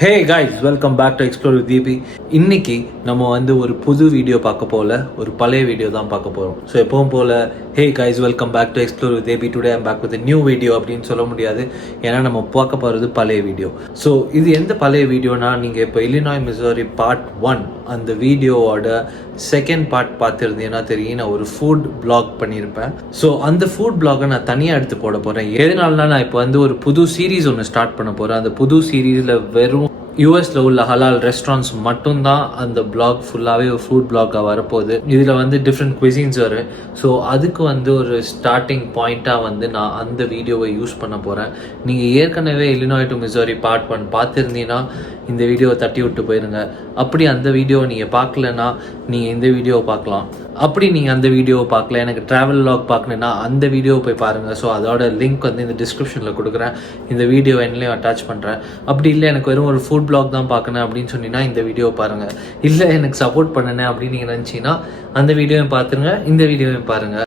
Hey guys, welcome back to explore with Deepi. இன்னைக்கு நம்ம வந்து ஒரு புது வீடியோ பார்க்க போல, ஒரு பழைய வீடியோ தான் பார்க்க போகிறோம். ஸோ எப்பவும் போல, hey guys, welcome back to explore with Deepi. Today I'm back with new video அப்படின்னு சொல்ல முடியாது, ஏன்னா நம்ம பார்க்க போகிறது பழைய வீடியோ. ஸோ இது எந்த பழைய வீடியோனா, நீங்கள் இப்போ இல்லினாய் மிசோரி பார்ட் 1 அந்த வீடியோவோட செகண்ட் பார்ட் பார்த்துருந்தீங்கன்னா தெரியும், நான் ஒரு ஃபுட் பிளாக் பண்ணியிருப்பேன். ஸோ அந்த ஃபுட் பிளாகை நான் தனியாக எடுத்து போட போகிறேன். எதனாலனா, நான் இப்போ வந்து ஒரு புது சீரீஸ் ஒன்று ஸ்டார்ட் பண்ண போகிறேன். அந்த புது சீரீஸில் வெறும் யூஎஸில் உள்ள ஹலால் ரெஸ்டாரண்ட்ஸ் மட்டும்தான் அந்த பிளாக் ஃபுல்லாகவே ஒரு ஃபுட் பிளாக்காக வரப்போகுது. இதில் வந்து டிஃப்ரெண்ட் குவிசின்ஸ் வரும். ஸோ அதுக்கு வந்து ஒரு ஸ்டார்டிங் பாயிண்ட்டாக வந்து நான் அந்த வீடியோவை யூஸ் பண்ண போகிறேன். நீங்கள் ஏற்கனவே இல்லினாய் டு மிசோரி பார்ட் 1 பார்த்துருந்தீங்கன்னா இந்த வீடியோவை தட்டி விட்டு போயிருங்க. அப்படி அந்த வீடியோவை நீங்கள் பார்க்கலன்னா நீங்கள் இந்த வீடியோவை பார்க்கலாம். அப்படி நீங்கள் அந்த வீடியோவை பார்க்கல, எனக்கு ட்ராவல் வ்ளாக் பார்க்கணுன்னா அந்த வீடியோவை போய் பாருங்கள். ஸோ அதோட லிங்க் வந்து இந்த டிஸ்கிரிப்ஷனில் கொடுக்குறேன். இந்த வீடியோ என்னலையும் அட்டாச் பண்ணுறேன். அப்படி இல்லை எனக்கு வெறும் ஒரு ஃபுட் பிளாக் தான் பார்க்கணும் அப்படின்னு சொன்னீங்கன்னா இந்த வீடியோவை பாருங்கள். இல்லை எனக்கு சப்போர்ட் பண்ணணும் அப்படின்னு நீங்கள் நினச்சிங்கன்னா அந்த வீடியோவையும் பார்த்துருங்க, இந்த வீடியோவையும் பாருங்கள்.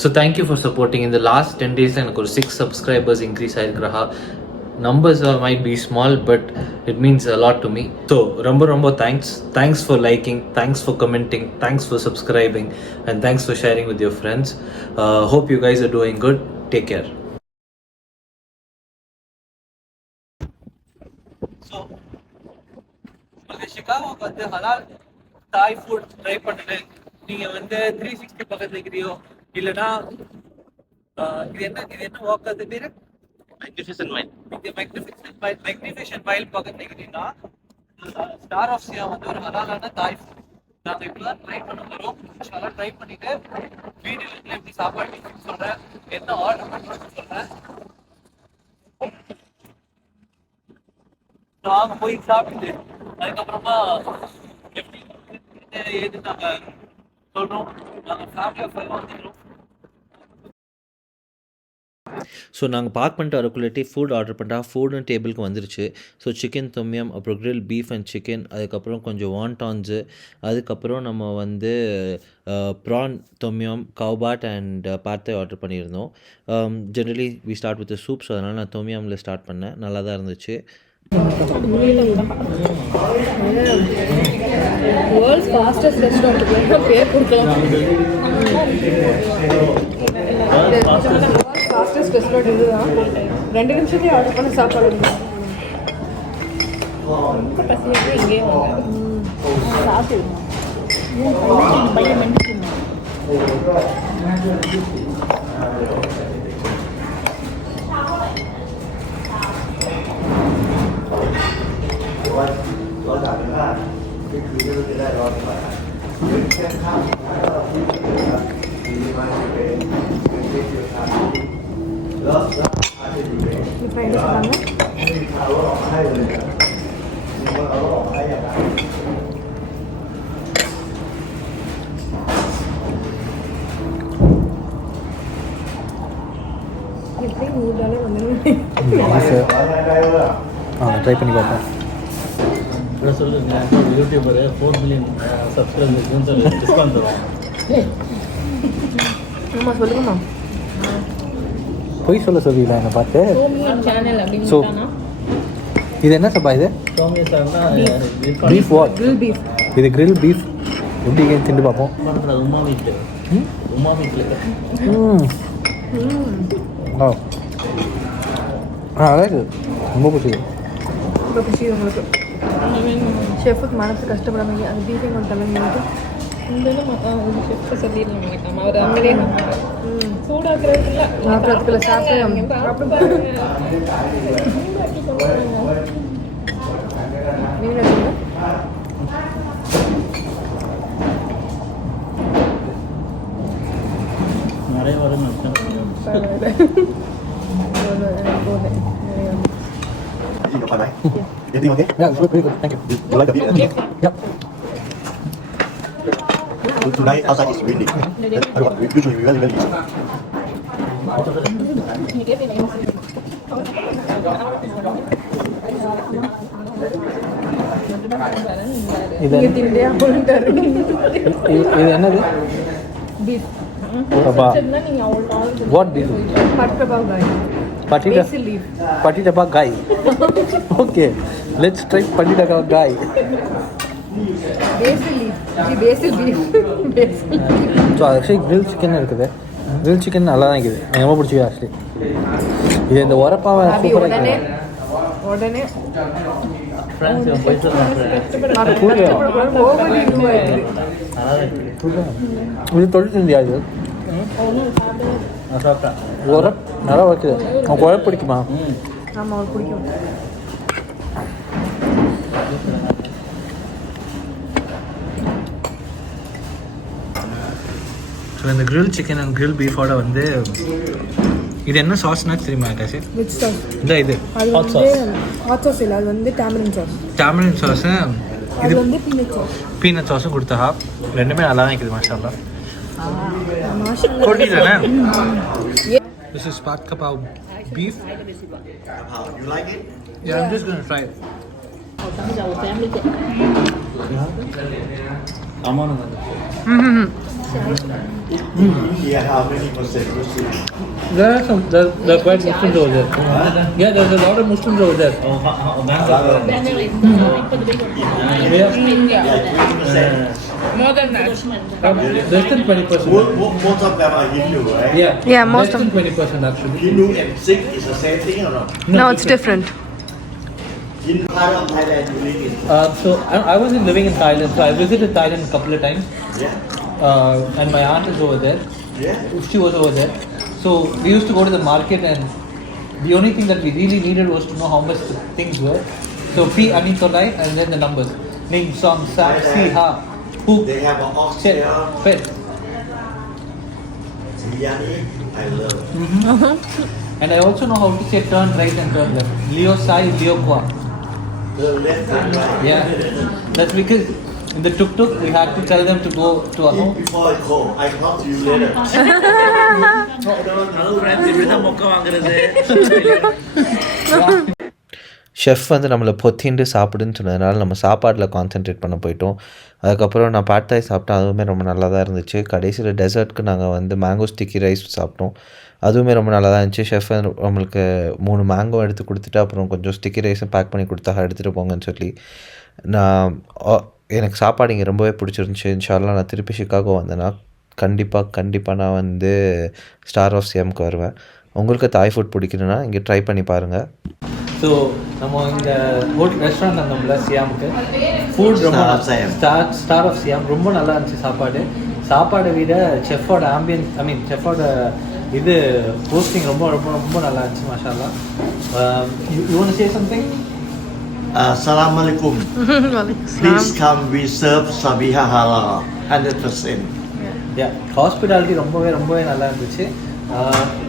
So thank you for supporting. இந்த லாஸ்ட் 10 days எனக்கு ஒரு 6 subscribers இன்க்ரீஸ் ஆகிருக்கிறா. Numbers might be small, but it means a lot to me. So ரொம்ப thanks for liking, thanks for commenting, thanks for subscribing, and thanks for sharing with your friends. Hope you guys are doing good. Take care. So சிகாகோக்கு வந்து ஹலால் தாய் food try பண்ணுங்க. நீங்க வந்து 360 பக்கத்துல இருக்கிறியோ இல்லைன்னா இது என்ன வாக் அது பேரு Magnificent Mile. இந்த Magnificent Mile பக்கத்துல இருக்கிறீங்கன்னா ஸ்டார் ஆஃப் சியா வந்து ஒரு ஹலாலான தாய் ஃபுட் நாங்க இப்பதான் ட்ரை பண்ண போறோம். ட்ரை பண்ணிட்டு வீடியோல எப்படி சாப்பாடு சொல்றேன், என்ன ஆர்டர் பண்றோம்னு சொல்றேன். நாங்க போய் சாப்பிட்டு அதுக்கப்புறமா எப்படி ஏது நாங்க சொல்றோம். நாங்க ஃபேமிலியா போய் வந்துடுறோம். ஸோ நாங்கள் பார்க் பண்ணிட்டு வரக்குள்ளே ஃபுட் ஆர்டர் பண்ணிட்டா ஃபுட்னு டேபிளுக்கு வந்துருச்சு. ஸோ சிக்கன் தொம்யம், அப்புறம் கிரில் பீஃப் அண்ட் சிக்கன், அதுக்கப்புறம் கொஞ்சம் வான்டான்ஸு, அதுக்கப்புறம் நம்ம வந்து ப்ரான் தொம்யம், கவுபாட் அண்ட் பார்த்தாய் ஆர்டர் பண்ணியிருந்தோம். Generally we start with soup. So அதனால் நான் தொம்யாமில் ஸ்டார்ட் பண்ணேன். நல்லா தான் இருந்துச்சு. வேர்ல்ட்ஸ் ஃபாஸ்டஸ்ட் ரெஸ்டாரண்ட்டுக்கு பேர் கொடுக்கலாம். ஃபாஸ்டஸ்ட் ரெஸ்டாரண்ட் இதுதான். 2 நிமிஷத்தையும் ஆர்டர் பண்ண சாப்பாடு இருந்தது. ரொம்ப பசியாக இங்கே சாப்பிட்டு பையன் மெண்டிக்கணும். இப்போ என்ன சொன்னாங்க? எப்படி $100 வந்துடும்? ட்ரை பண்ணி பார்த்தேன். சொல்லுங்க, யூடியூபர் 4 million சப்ஸ்கிரைபர்ஸ் சொல்லி டிஸ்கவுண்ட் தருவாங்க. ஆமாம் சொல்லுங்கம்மா. பொய் சொல்லுவீங்களா என்னை பார்த்து? சேனல் ஸோ அப்படின்னு இது என்ன சப்பா? இது பீஃப் வாட்? Grill beef. இது கிரில் பீஃப். எப்படி திண்டு பார்ப்போம். உமா வீட்டில் அதாவது ரொம்ப பிடிச்சது. ரொம்ப பிடிச்சி உங்களுக்கு ஷெஃபுக்கு மனசு கஷ்டப்படாமல் அந்த பீஃபை கொஞ்சம் தலைமையிட்டு ஷெஃப்ட்டு சொல்லிடலாம். அவர் அங்கே சூடாக்குறதுக்குள்ள சாப்பிட்டு நிறைய வரும். Everything okay? Yeah, it's pretty good. Thank you. You like the beer? Yep. Tonight outside is windy. Usually we very easy. இது என்னது? Beef Papa. நீங்க அவள்ட்ட What do you? பட்டபா காய் Patita. Basil leaf. Patita guy. Okay. Let's try patita guy. basil leaf basil beef basil leaf. So actually grill chicken இருக்குது. Grill chicken நல்லா தான் இருக்குது. எனக்கு ரொம்ப பிடிச்சிது ஆக்சுவலி. இது இந்த உரப்பாவை அபி சூப்பராக உடனே ஃப்ரெண்ட்ஸ் இவன் போய் சொல்கிறான் நான் கஷ்டப்பட ஓவர் இதுவா இருக்குது இது தொழில் இந்தியா இது நான் சாப்பிட்டேன் உரப் நல்லா வைக்குது. உனக்கு உரப்பு பிடிக்குமா? ஆமா அவருக்கு பிடிக்கும். ஸோ இந்த கிரில் சிக்கன் அண்ட் கிரில் பீஃபோட வந்து இது என்ன சாஸ்னா தெரியுமா காசி? விச் சாஸ் இந்த இது அது Hot வந்து ஹாட் சாஸ் இல்லை, அது வந்து டேமரின் சாஸ், டாமரின் சாஸு அது வந்து பீனட் சாஸ். பீனட் சாஸும் கொடுத்தா ரெண்டுமே நல்லா தான் இருக்குது மாஷால்லா. மாஷாஅல்லாஹ். கொட்டி தானே? Yeah. This is Pat Kapav beef. You like it? Yeah, I'm just going to try it. அம்மானு Here, how many percent Muslim? There are some, there are quite Muslims over there. Yeah, there's a lot of Muslims over there. Yeah. 20%. More than that. Less than 20%. Most of them are Hindu, right? Yeah, most less than 20% actually. Hindu and Sikh is the same thing or not? No, it's different. In part of Thailand, you live in. So I wasn't living in Thailand, so I visited Thailand a couple of times. Yeah. And my aunt is over there. Yeah. She was over there. So we used to go to the market, and the only thing that we really needed was to know how much the things were. So P Anitolai and then the numbers. Ning, Song, Sa, Si, Ha, Hook, They have an Chet, oxtail, Pet. biryani. I love. And I also know how to say turn right and turn left. Leo Sai, Leo Kwa. The left and right. Yeah. That's because in the tuk-tuk we had to tell them to go to a Eat home. before I call. I talk to you later. Friends இப்படி தான் மொக்க வாங்குறது. Chef வந்து நம்மளை பொத்திண்டு சாப்பிடுன்னு சொன்னதுனால நம்ம சாப்பாட்டில் கான்சென்ட்ரேட் பண்ண போயிட்டோம். அதுக்கப்புறம் நான் பாட் தாய் சாப்பிட்டேன், அதுவுமே ரொம்ப நல்லா தான் இருந்துச்சு. கடைசியில் டெசர்ட்க்கு நாங்கள் வந்து மேங்கோ ஸ்டிக்கி ரைஸ் சாப்பிட்டோம், அதுவுமே ரொம்ப நல்லா தான் இருந்துச்சு. ஷெஃப் நம்மளுக்கு 3 மேங்கோ எடுத்து கொடுத்துட்டு அப்புறம் கொஞ்சம் ஸ்டிக்கி ரைஸும் பேக் பண்ணி கொடுத்தா எடுத்துகிட்டு போங்கன்னு சொல்லி. எனக்கு சாப்பாடு இங்கே ரொம்பவே பிடிச்சிருந்துச்சி. இன்ஷால்லாம் நான் திருப்பி சிகாகோ வந்தேன்னா கண்டிப்பாக நான் வந்து ஸ்டார் ஆஃப் சிஎம்க்கு வருவேன். உங்களுக்கு தாய் ஃபுட் பிடிக்கணுன்னா இங்கே ட்ரை பண்ணி பாருங்கள். ஸோ நம்ம இந்த ஹோட்டல் ரெஸ்டாரண்ட் வந்தோம்ல சியாமுக்கு, ஃபுட் ரொம்ப ஸ்டார் ஆஃப் சியாம் ரொம்ப நல்லா இருந்துச்சு. சாப்பாடை விட செஃபோட ஆம்பியன்ஸ், ஐ மீன் செஃபோட இது ஹோஸ்டிங் ரொம்ப ரொம்ப ரொம்ப நல்லா இருந்துச்சு மாஷாஅல்லாஹ். You want to say something? Assalamu alaikum. Please come. We serve Sabiha halal 100%. Yeah, hospitality ரொம்பவே நல்லா இருந்துச்சு.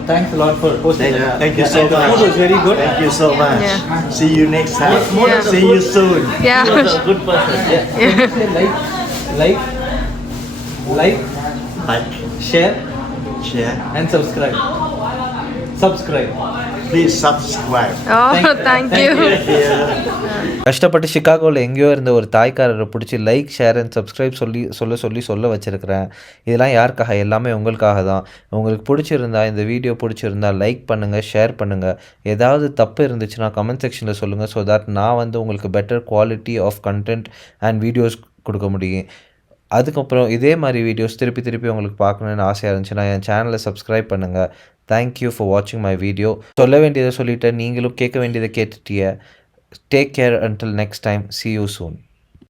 Thanks a lot for hosting. Thank you so The much. food was very good. Thank you so much. Yeah. See you next time. Yeah. See you soon. Yeah. Good person. Yeah. Say like, Like, share share. and subscribe. Please subscribe. Oh, thank you. கஷ்டப்பட்டு சிகாகோவில் எங்கேயோ இருந்த ஒரு தாய்க்காரரை பிடிச்சி like, share and subscribe சொல்ல வச்சுருக்கிறேன். இதெல்லாம் யாருக்காக? எல்லாமே உங்களுக்காக தான். உங்களுக்கு பிடிச்சிருந்தா, இந்த வீடியோ பிடிச்சிருந்தா லைக் பண்ணுங்கள், ஷேர் பண்ணுங்கள். ஏதாவது தப்பு இருந்துச்சுன்னா கமெண்ட் செக்ஷனில் சொல்லுங்கள். ஸோ தட் நான் வந்து உங்களுக்கு better quality of content and videos கொடுக்க முடியும். அதுக்கப்புறம் இதே மாதிரி வீடியோஸ் திருப்பி உங்களுக்கு பார்க்கணுன்னு ஆசையாக இருந்துச்சுன்னா என் சேனலை சப்ஸ்கிரைப் பண்ணுங்கள். தேங்க்யூ ஃபார் வாட்சிங் மை வீடியோ. சொல்ல வேண்டியதை சொல்லிவிட்டு நீங்களும் கேட்க வேண்டியதை கேட்டுட்டிய. Take care until next time. See you soon.